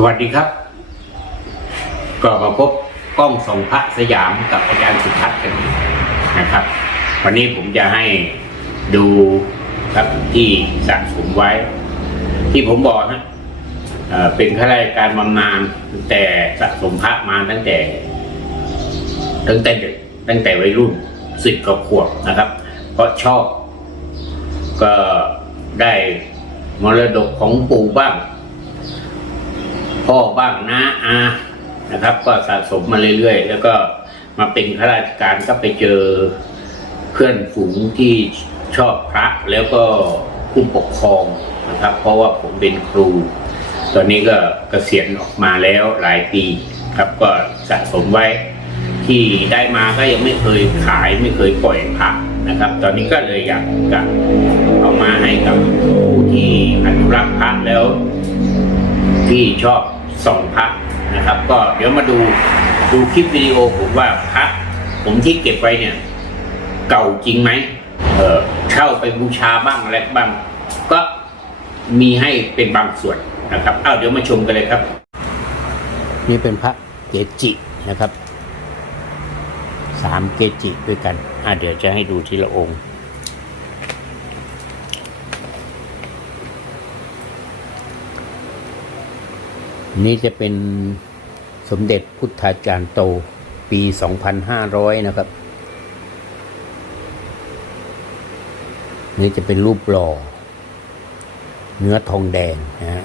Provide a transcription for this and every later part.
สวัสดีครับ ก็มาพบกล้องส่องพระสยามกับอาจารย์สุทัศน์กันนะครับ วันนี้ผมจะให้ดูครับที่สะสมไว้ ที่ผมบอกนะเเป็นข้าราชการบำนาญแต่สะสมพระมาตั้งแต่ ตั้งแต่เด็กตั้งแต่วัยรุ่นสิบกว่าขวบนะครับ เพราะชอบ ก็ได้มรดกของปู่บ้าง พ่อบ้างน้าอานะครับ ก็สะสมมาเรื่อยๆ แล้วก็มาเป็นข้าราชการก็ไปเจอเพื่อนฝูงที่ชอบพระแล้วก็ผู้ปกครองนะครับ เพราะว่าผมเป็นครู ตอนนี้ก็เกษียณออกมาแล้วหลายปีครับก็สะสมไว้ที่ได้มาก็ยังไม่เคยขายไม่เคยปล่อยพระนะครับ ตอนนี้ก็เลยอยากจะเอามาให้กับผู้ที่อนุรักษ์พระแล้ว ที่ชอบ ส่องพระนะครับ ก็เดี๋ยวมาดูดูคลิปวิดีโอผมว่าพระผมที่เก็บไว้เนี่ย เก่าจริงไหมเออเช่าไปบูชาบ้างอะไรบ้าง ก็มีให้เป็นบางส่วนนะครับเอาเดี๋ยวมาชมกันเลยครับ นี่เป็นพระเกจินะครับสามเกจิด้วยกันอะเดี๋ยวจะให้ดูทีละองค์ นี่จะเป็นสมเด็จพุทธาจารย์โตปี 2500 นะครับ นี่จะเป็นรูปหล่อ เนื้อทองแดงนะฮะ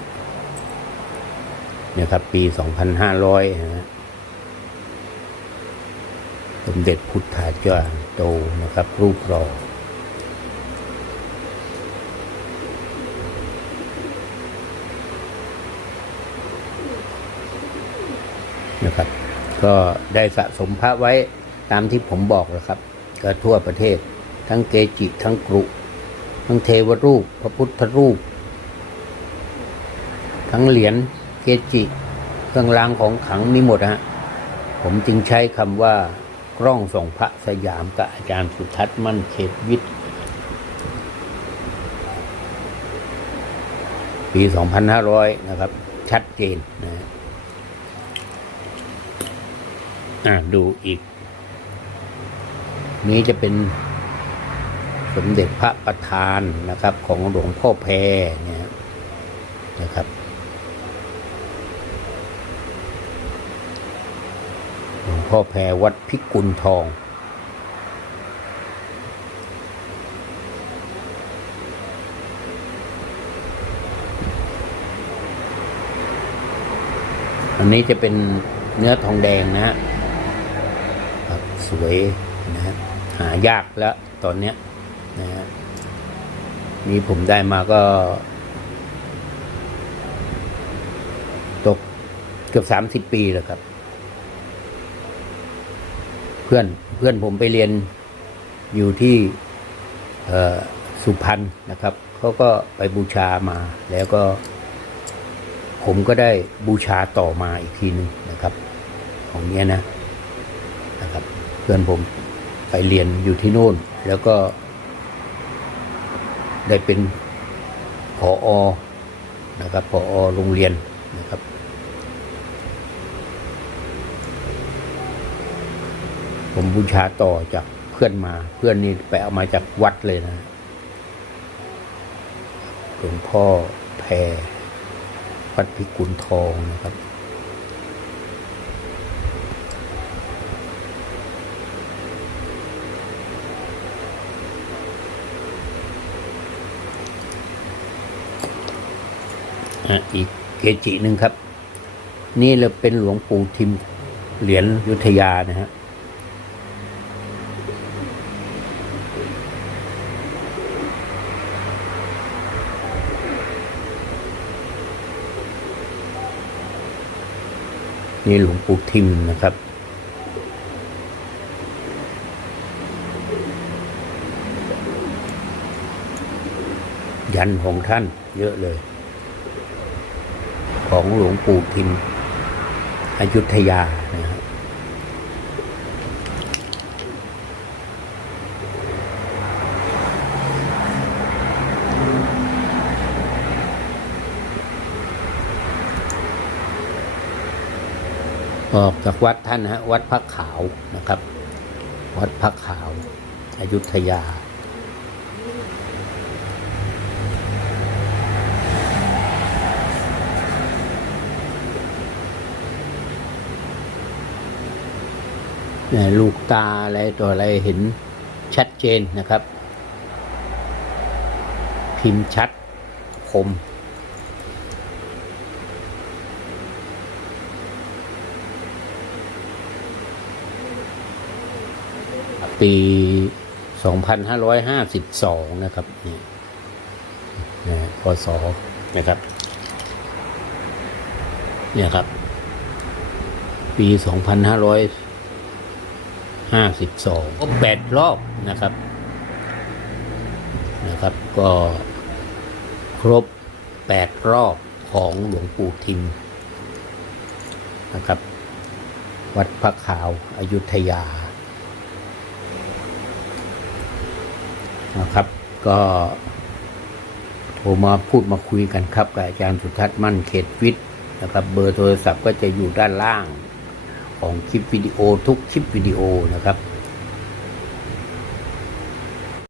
เนี่ยครับปี 2500นะฮะสมเด็จพุทธาจารย์โตนะครับ รูปหล่อ นะครับ ก็ได้สะสมพระไว้ตามที่ผมบอกแล้วครับ ก็ทั่วประเทศ ทั้งเกจิทั้งกรุ ทั้งเทวรูป พระพุทธรูป ทั้งเหรียญเกจิ เครื่องรางของขังมีหมดฮะผมจึงใช้คำว่ากล้องส่องพระสยามกับอาจารย์สุทัศน์มั่นเขตวิทย์ปี 2500 นะครับ ชัดเจนนะฮะ อ่าดูอีก นี้จะเป็นสมเด็จพระประธานนะครับ ของหลวงพ่อแพรเนี่ยนะครับหลวงพ่อแพรวัดพิกุลทองอันนี้จะเป็นเนื้อทองแดงนะฮะ วยนะฮะหายากแล้วตอนเนี้ยนะฮะนี่ผมได้มาก็ ตกเกือบสามสิบปีแล้วครับ เพื่อนเพื่อนผมไปเรียนอยู่ที่สุพรรณนะครับเขาก็ไปบูชามาแล้วก็ ผมก็ได้บูชาต่อมาอีกทีหนึ่งนะครับ ของเนี้ยนะ เพื่อนผมไปเรียนอยู่ที่โน่น แล้วก็ ได้เป็นผออนะครับผออโรงเรียนนะครับ ผมบูชาต่อจากเพื่อนมา เพื่อนนี่ไปเอามาจากวัดเลยนะหลวงพ่อแพรวัดพิกุลทองนะครับ อะอีกเกจิหนึ่งครับ นี่เราเป็นหลวงปู่ทิมเหรียญยุทธยานะฮะนี่หลวงปู่ทิมนะครับ ยันของท่านเยอะเลย ของหลวงปู่ทิมอยุธยานะครับออกจากวัดท่านฮะวัดพระขาวนะครับ วัดพระขาวอยุธยา ลูกตาอะไรตัวอะไรเห็นชัดเจนนะครับ พิมพ์ชัดคมปี 2552 นะครับนี่นะพศนะครับ เนี่ยครับ ปี 2500 ห้าสิบสองก็แปดรอบนะครับนะครับ ก็ครบแปดรอบของหลวงปู่ทิมนะครับ วัดพระขาวอายุทยานะครับ ก็โทรมาพูดมาคุยกันครับกับอาจารย์สุทัศน์มั่นเขตวิทย์นะครับ เบอร์โทรศัพท์ก็จะอยู่ด้านล่าง ของคลิปวิดีโอทุกคลิปวิดีโอนะครับ